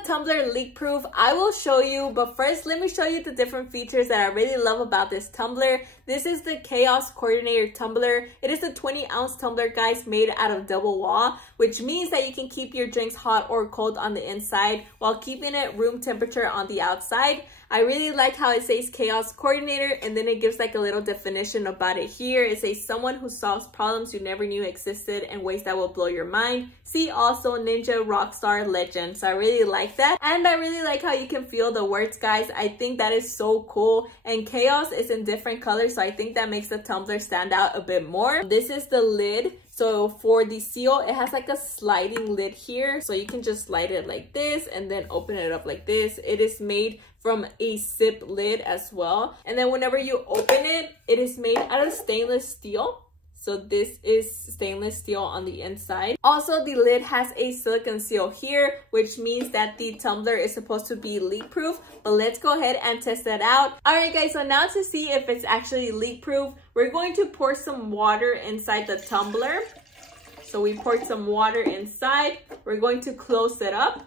the tumbler leak proof? I will show you, but first let me show you the different features that I really love about this tumbler. This is the Chaos Coordinator tumbler. It is a 20-ounce tumbler, guys, made out of double wall, which means that you can keep your drinks hot or cold on the inside while keeping it room temperature on the outside. I really like how it says Chaos Coordinator, and then it gives like a little definition about it here. It says someone who solves problems you never knew existed in ways that will blow your mind. See also Ninja, Rockstar, Legend. So I really like that. And I really like how you can feel the words, guys. I think that is so cool. And Chaos is in different colors, so I think that makes the tumbler stand out a bit more. This is the lid. So for the seal, it has like a sliding lid here. So you can just slide it like this and then open it up like this. It is made from a zip lid as well. And then whenever you open it, it is made out of stainless steel. So this is stainless steel on the inside. Also, the lid has a silicone seal here, which means that the tumbler is supposed to be leak proof. But let's go ahead and test that out. All right, guys, so now to see if it's actually leak proof, we're going to pour some water inside the tumbler. So we poured some water inside. We're going to close it up.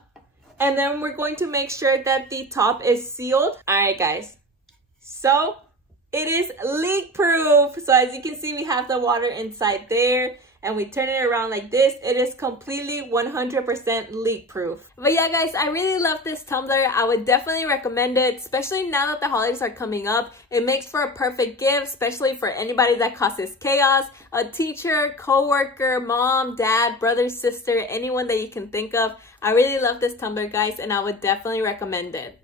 And then we're going to make sure that the top is sealed. All right, guys. So it is leak proof. So as you can see, we have the water inside there. And we turn it around like this. It is completely 100% leak proof. But yeah, guys, I really love this tumbler. I would definitely recommend it, especially now that the holidays are coming up. It makes for a perfect gift, especially for anybody that causes chaos, a teacher, coworker, mom, dad, brother, sister, anyone that you can think of. I really love this tumbler, guys, and I would definitely recommend it.